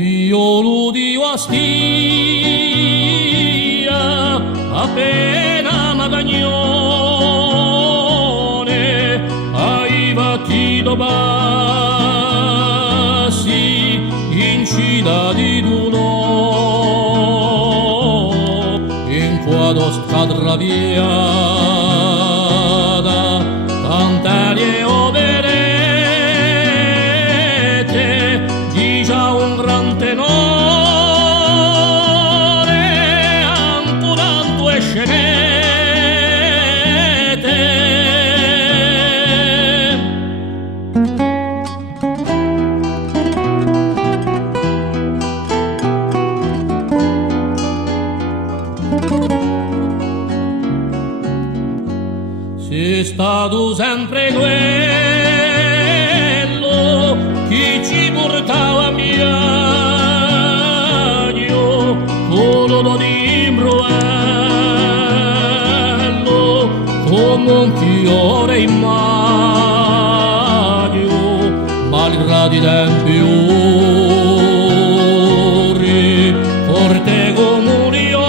figliolo di Ostia, appena magagnone, ai vattido bassi, in città di Dunò, in quadro scadraviata, tantarie operette, di già un gran tenore, ancurando e scenette. Sei stato sempre quello che ci portava a miaglio, coloro di imbroello, come un fiore in maggio, malgrado i tempi uri, forte come un rione,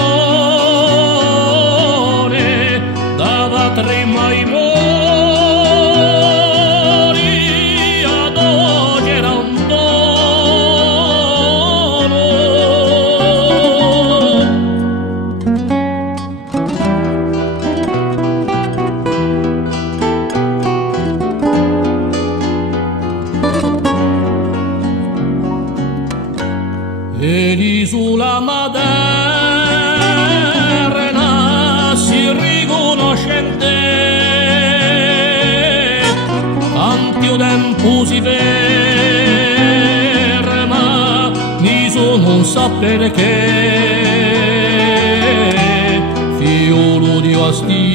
dava trema ai mori, ad oggi era un dono. E lì sulla Maderna si riconoscente, tanto tempo si ferma, niso non sa perché, figliolo di Ostia.